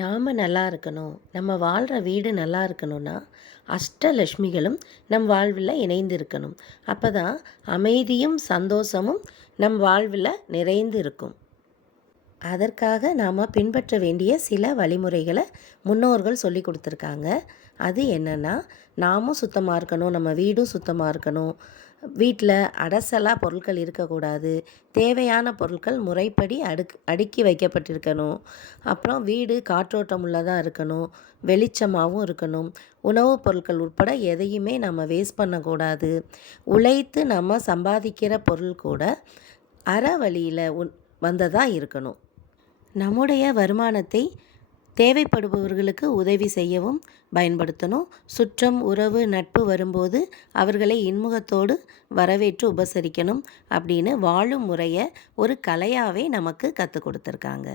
நாம் நல்லா இருக்கணும், நம்ம வாழ்கிற வீடு நல்லா இருக்கணும்னா அஷ்டலக்ஷ்மிகளும் நம் வாழ்வில் இணைந்து இருக்கணும். அப்போ தான் அமைதியும் சந்தோஷமும் நம் வாழ்வில் நிறைந்து இருக்கும். அதற்காக நாம் பின்பற்ற வேண்டிய சில வழிமுறைகளை முன்னோர்கள் சொல்லி கொடுத்துருக்காங்க. அது என்னென்னா, நாமும் சுத்தமாக இருக்கணும், நம்ம வீடும் சுத்தமாக இருக்கணும், வீட்டில் அடசலாக பொருட்கள் இருக்கக்கூடாது, தேவையான பொருட்கள் முறைப்படி அடுக்கி வைக்கப்பட்டிருக்கணும், அப்புறம் வீடு காற்றோட்டம் உள்ளதாக இருக்கணும், வெளிச்சமாகவும் இருக்கணும், உணவுப் பொருட்கள் உட்பட எதையுமே நம்ம வேஸ்ட் பண்ணக்கூடாது, உழைத்து நம்ம சம்பாதிக்கிற பொருள் கூட அற வழியில் வந்ததாக இருக்கணும். நம்முடைய வருமானத்தை தேவைப்படுபவர்களுக்கு உதவி செய்யவும் பயன்படுத்தணும். சுற்றம் உறவு நட்பு வரும்போது அவர்களை இன்முகத்தோடு வரவேற்று உபசரிக்கணும் அப்படின்னு வாழும் முறையை ஒரு கலையாகவே நமக்கு கற்றுக் கொடுத்துருக்காங்க.